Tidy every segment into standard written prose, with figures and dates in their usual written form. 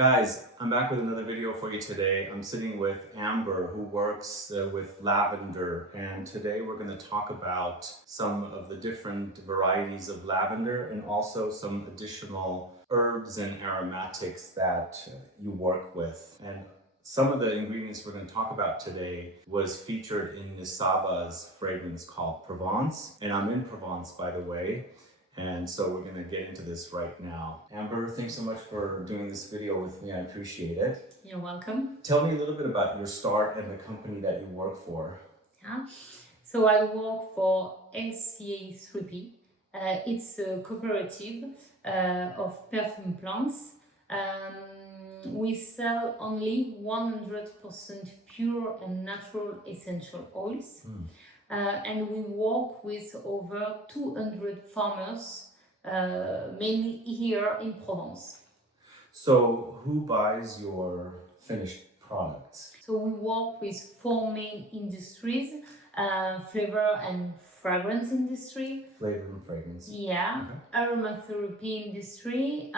Guys, I'm back with another video for you today. I'm sitting with Amber, who works with lavender, and today we're going to talk about some of the different varieties of lavender and also some additional herbs and aromatics that you work with. And some of the ingredients we're going to talk about today was featured in Nissaba's fragrance called Provence, and I'm in Provence, by the way. And so we're going to get into this right now. Amber, thanks so much for doing this video with me. I appreciate it. You're welcome. Tell me a little bit about your start and the company that you work for. Yeah. So I work for SCA3P. It's a cooperative of perfume plants. We sell only 100% pure and natural essential oils. And we work with over 200 farmers, mainly here in Provence. So who buys your finished products? So we work with four main industries, flavor and fragrance industry. Flavor and fragrance. Yeah, Okay. aromatherapy industry,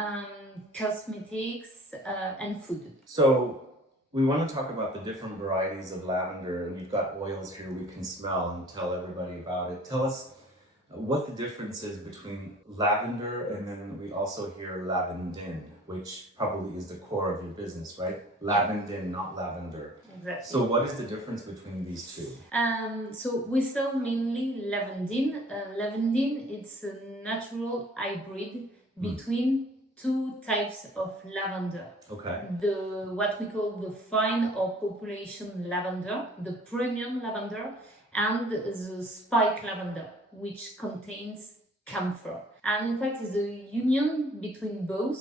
cosmetics, and food. So we want to talk about the different varieties of lavender, and we've got oils here we can smell and tell everybody about it. Tell us what the difference is between lavender, and then we also hear Lavandin, which probably is the core of your business, right? Lavandin, not lavender. Exactly. So what is the difference between these two? So we sell mainly Lavandin. Lavandin, it's a natural hybrid between two types of lavender. Okay. What we call the fine or population lavender, the premium lavender, and the spike lavender, which contains camphor. And in fact, it's the union between both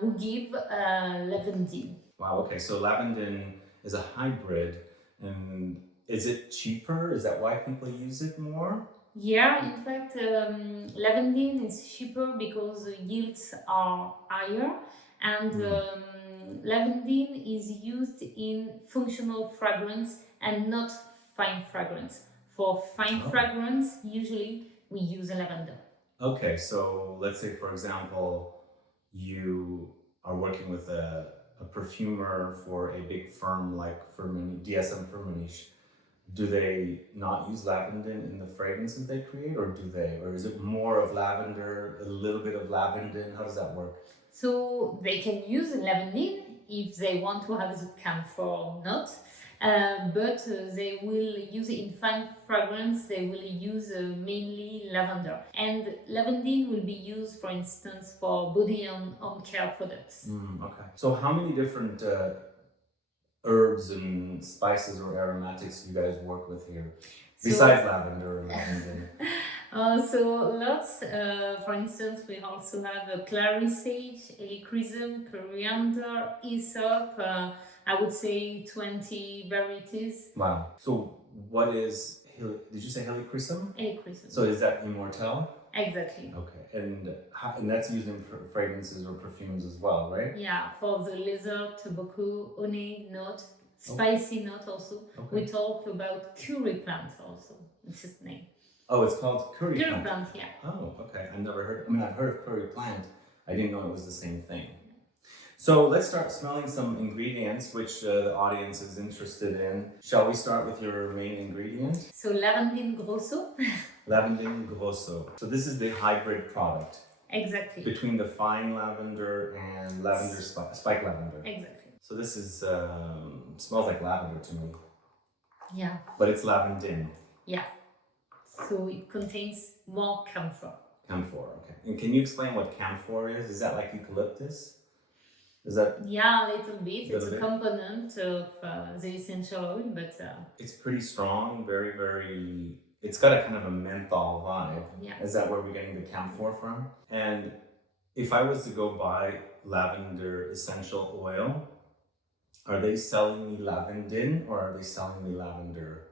who give Lavandin. Wow, okay, so Lavandin is a hybrid, and is it cheaper? Is that why people use it more? Yeah, in fact, Lavandin is cheaper because the yields are higher, and Lavandin is used in functional fragrance and not fine fragrance. For fine fragrance, usually we use lavender. Okay, so let's say, for example, you are working with a perfumer for a big firm like DSM Firmenich. Do they not use Lavandin in the fragrances they create, or do they? Or is it more of lavender, a little bit of Lavandin? How does that work? So they can use Lavandin if they want to have the camphor or not, but they will use it in fine fragrance. They will use mainly lavender. And Lavandin will be used, for instance, for body and home care products. Okay. So how many different herbs and spices or aromatics you guys work with here, besides lavender and Lavandin? So lots. For instance, we also have a Clary Sage, Helichrysum, Coriander, Hyssop. I would say 20 varieties. Wow. So what is, did you say Helichrysum? Helichrysum. So is that Immortelle? Exactly. Okay. And that's used in fragrances or perfumes as well, right? Yeah, for the leather, tobacco, honey note, spicy note also. We talk about curry plant also. It's his name. Oh, it's called curry plant? Curry plant, yeah. Oh, okay. I've heard of curry plant. I didn't know it was the same thing. So let's start smelling some ingredients, which the audience is interested in. Shall we start with your main ingredient? So Lavandin Grosso. Lavandin Grosso. So this is the hybrid product. Exactly. Between the fine lavender and lavender spike lavender. Exactly. So this is smells like lavender to me. Yeah. But it's Lavandin. Yeah. So it contains more camphor. Camphor, okay. And can you explain what camphor is? Is that like eucalyptus? Is that? Yeah, a little bit. It's a component of the essential oil, but it's pretty strong, very, very. It's got a kind of a menthol vibe. Yeah. Is that where we're getting the camphor from? And if I was to go buy lavender essential oil, are they selling me Lavandin or are they selling me lavender?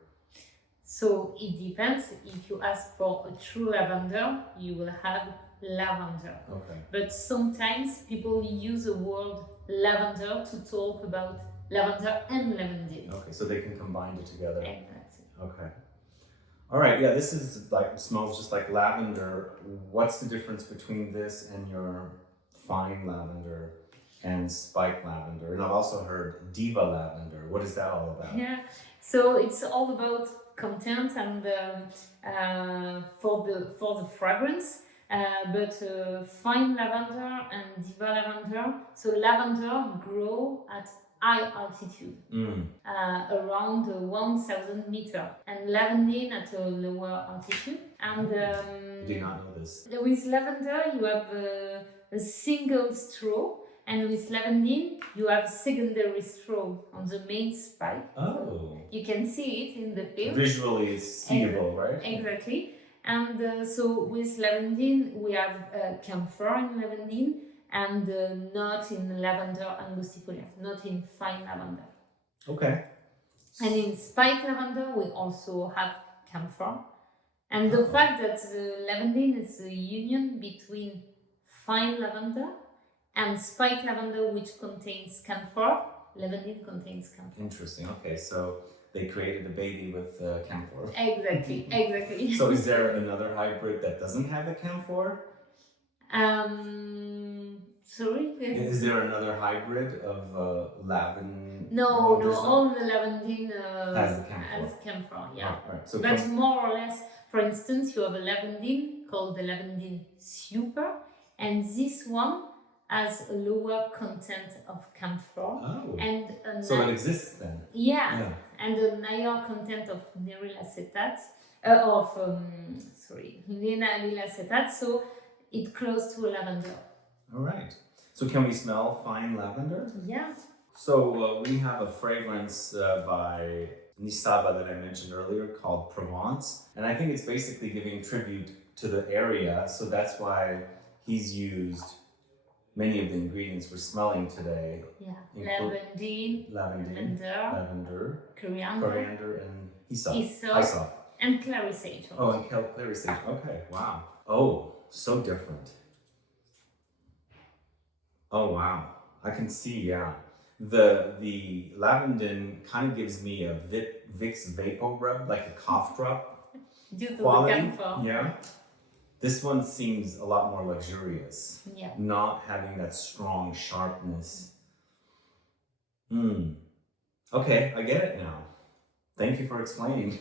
So it depends. If you ask for a true lavender, you will have lavender. Okay. But sometimes people use the word lavender to talk about lavender and Lavandin. Okay, so they can combine it together. Exactly. Okay. All right, yeah, this is like, smells just like lavender. What's the difference between this and your fine lavender? and spike lavender. And I've also heard Diva lavender. What is that all about? Yeah, so it's all about content and for the fragrance. But fine lavender and Diva lavender. So lavender grow at high altitude, around 1,000 meter, and lavandin at a lower altitude. And I did not know this. with lavender, you have a single straw, and with lavandin, you have secondary straw on the main spike. Oh. You can see it in the field. Visually, it's seeable, right? Exactly. And so with lavandin, we have camphor in lavandin, and not in lavender angustifolia, not in fine lavender. Okay. And in spike lavender, we also have camphor. And the fact that lavandin is a union between fine lavender and spike lavender, which contains camphor, lavandin contains camphor. Interesting. Okay, so they created a baby with camphor. Exactly, exactly. So is there another hybrid that doesn't have the camphor? Sorry? Is there another hybrid of lavandin? No, all the lavandin has the camphor. has camphor, yeah. Oh, right. So but more or less, for instance, you have a lavandin called the Lavandin super, and this one has a lower content of camphor. Oh. And so it exists then? Yeah. And a higher content of vinyl acetate, vinyl acetate, so it's close to a lavender. All right. So can we smell fine lavender? Yeah. So we have a fragrance by Nissaba that I mentioned earlier called Provence. And I think it's basically giving tribute to the area. So that's why he's used many of the ingredients we're smelling today. Yeah. Lavandin, lavender, coriander, and Hyssop. Hyssop. And Clary Sage. Oh, and Clary Sage. Okay, wow. Oh, so different. Oh, wow. I can see, yeah. The Lavandin kind of gives me a Vicks Vapor Rub, like a cough drop. Due to quality. the camphor. Yeah. This one seems a lot more luxurious. Yeah. Not having that strong sharpness. Okay, I get it now. Thank you for explaining.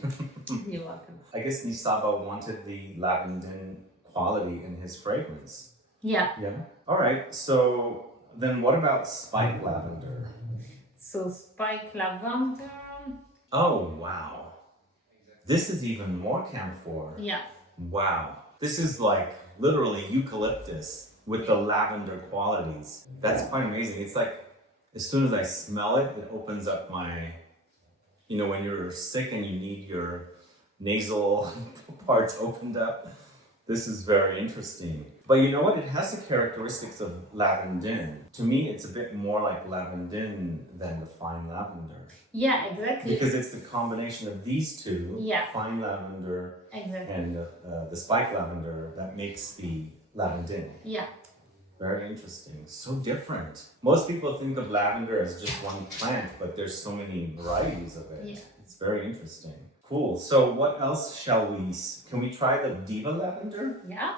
You're welcome. I guess Nisaba wanted the Lavandin quality in his fragrance. Yeah. Yeah. All right. So then what about spike lavender? So spike lavender. Oh, wow. This is even more camphor. Yeah. Wow. This is like literally eucalyptus with the lavender qualities. That's quite amazing. It's like, as soon as I smell it, it opens up my, when you're sick and you need your nasal parts opened up. This is very interesting. But you know what? It has the characteristics of lavandin. To me, it's a bit more like lavandin than the fine lavender. Yeah, exactly. Because it's the combination of these two, fine lavender and the spike lavender, that makes the lavandin. Yeah. Very interesting. So different. Most people think of lavender as just one plant, but there's so many varieties of it. Yeah. It's very interesting. Cool. So what else can we try the Diva lavender? Yeah.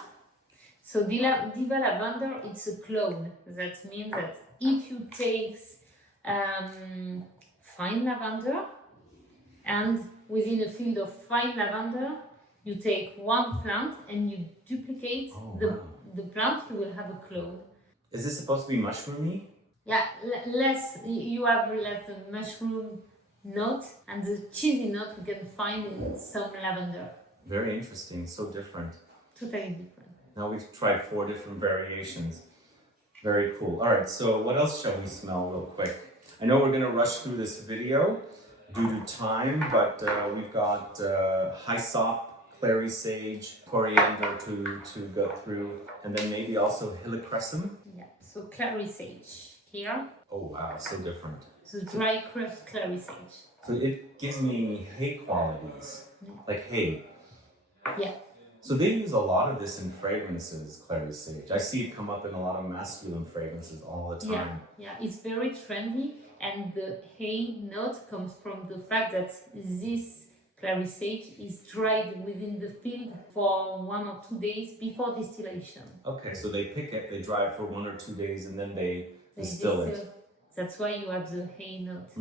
So Diva lavender, it's a clone. That means that if you take fine lavender, and within a field of fine lavender, you take one plant and you duplicate the plant, you will have a clone. Is this supposed to be mushroomy? Yeah, you have less mushroom note, and the cheesy note we can find in some lavender. Very interesting, so different. Totally different. Now we've tried 4 different variations. Very cool. All right, so what else shall we smell real quick? I know we're gonna rush through this video due to time, but we've got Hyssop, Clary Sage, Coriander to go through, and then maybe also Helichrysum. Yeah, so Clary Sage here. Oh wow, so different. So dry crushed Clary Sage. So it gives me hay qualities, like hay. Yeah. So they use a lot of this in fragrances, Clary Sage. I see it come up in a lot of masculine fragrances all the time. Yeah, it's very trendy, and the hay note comes from the fact that this Clary Sage is dried within the field for 1 or 2 days before distillation. Okay, so they pick it, they dry it for 1 or 2 days, and then they distill it. That's why you have the hay note.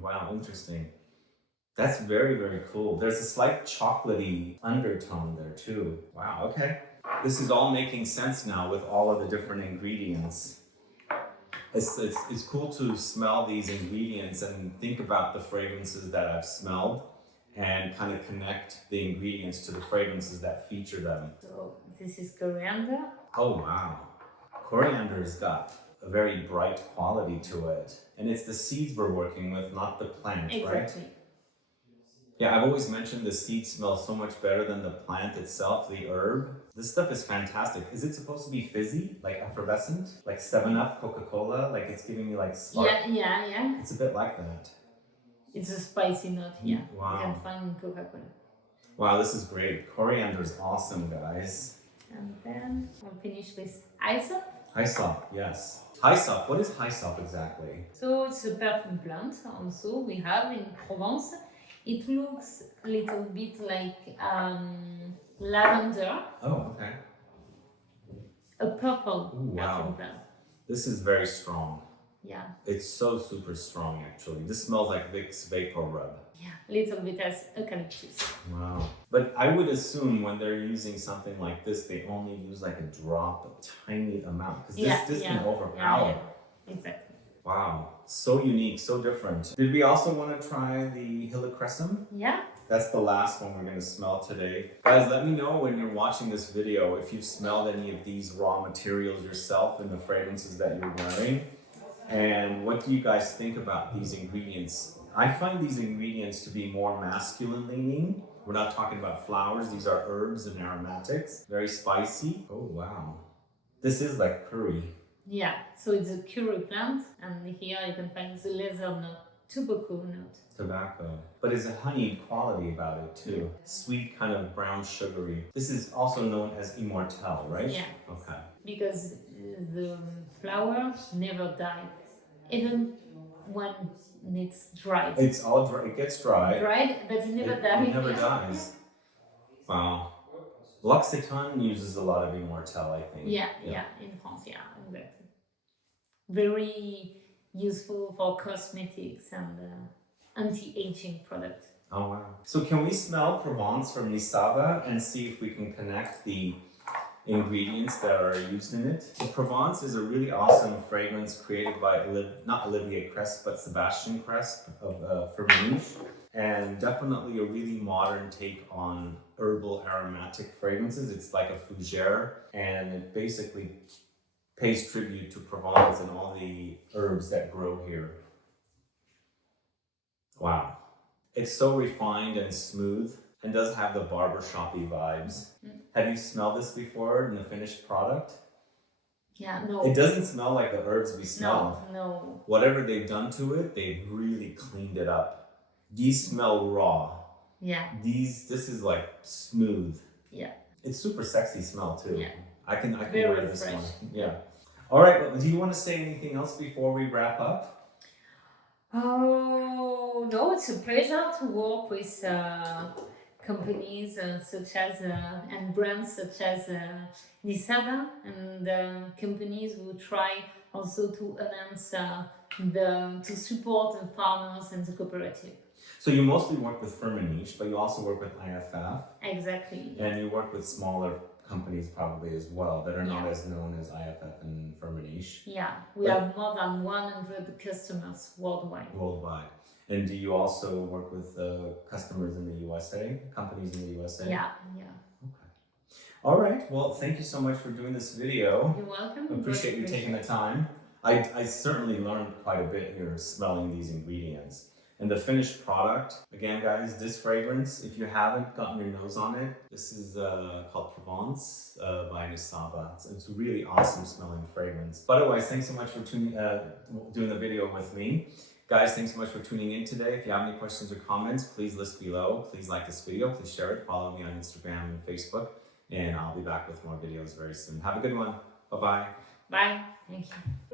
Wow, interesting. That's very, very cool. There's a slight chocolatey undertone there too. Wow, okay. This is all making sense now with all of the different ingredients. It's cool to smell these ingredients and think about the fragrances that I've smelled and kind of connect the ingredients to the fragrances that feature them. So this is coriander. Oh, wow. Coriander's got a very bright quality to it. And it's the seeds we're working with, not the plant, Exactly. right? Yeah, I've always mentioned the seed smells so much better than the plant itself, the herb. This stuff is fantastic. Is it supposed to be fizzy, like effervescent? Like 7-Up, Coca-Cola? Like it's giving me like spark? Yeah. It's a bit like that. It's a spicy note, yeah. Wow. You can find in Coca-Cola. Wow, this is great. Coriander is awesome, guys. And then I'll finish with Hyssop. Hyssop, yes. Hyssop, what is Hyssop exactly? So it's a perfume plant also we have in Provence. It looks a little bit like lavender. Oh, okay. A purple Ooh, wow. perfume plant. This is very strong. Yeah. It's so super strong, actually. This smells like Vicks Vapor Rub. Yeah, little bit as eucalyptus. Wow. But I would assume when they're using something like this, they only use like a drop, a tiny amount. Because this can overpower. Yeah. Exactly. Wow. So unique, so different. Did we also want to try the Helichrysum? Yeah. That's the last one we're going to smell today. Guys, let me know when you're watching this video if you've smelled any of these raw materials yourself in the fragrances that you're wearing. And what do you guys think about these ingredients? I find these ingredients to be more masculine leaning. We're not talking about flowers. These are herbs and aromatics. Very spicy. Oh, wow. This is like curry. Yeah, so it's a curry plant. And here you can find the leather note, tobacco note. Tobacco. But it's a honeyed quality about it too. Sweet, kind of brown sugary. This is also known as Immortelle, right? Yeah. Okay. Because the flower never dies. Even when it's dried. It's all dry. It gets dry. Dried, but it never dies. It never dies. Wow. L'Occitane uses a lot of Immortelle, I think. Yeah, in France, yeah, exactly. Very useful for cosmetics and anti-aging products. Oh, wow. So can we smell Provence from Nisaba and see if we can connect the ingredients that are used in it? So Provence is a really awesome fragrance created by, not Olivier Cresp, but Sebastian Cresp of Perfume. And definitely a really modern take on herbal aromatic fragrances. It's like a fougere, and it basically pays tribute to Provence and all the herbs that grow here. Wow. It's so refined and smooth and does have the barbershoppy vibes. Have you smelled this before in the finished product? Yeah, no. It doesn't smell like the herbs we smelled. No. Whatever they've done to it, they've really cleaned it up. These smell raw. Yeah. This is like smooth. Yeah. It's super sexy smell too. Yeah. I can Very wear this fresh. one. Yeah. All right. Well, do you want to say anything else before we wrap up? Oh no, it's a pleasure to work with companies such as and brands such as Nissaba and companies who try also to enhance to support the farmers and the cooperative. So you mostly work with Firmenich, but you also work with IFF. Exactly. And you work with smaller companies probably as well that are not as known as IFF and Firmenich. Yeah, we have more than 100 customers worldwide. And do you also work with customers in the USA, companies in the USA? Yeah. Okay. All right. Well, thank you so much for doing this video. You're welcome. I appreciate you taking the time. I certainly learned quite a bit here smelling these ingredients. And the finished product, again guys, this fragrance, if you haven't gotten your nose on it, this is called Provence by Nissaba. It's a really awesome smelling fragrance. But otherwise, thanks so much for doing the video with me. Guys, thanks so much for tuning in today. If you have any questions or comments, please list below. Please like this video, please share it, follow me on Instagram and Facebook, and I'll be back with more videos very soon. Have a good one. Bye-bye. Bye. Thank you.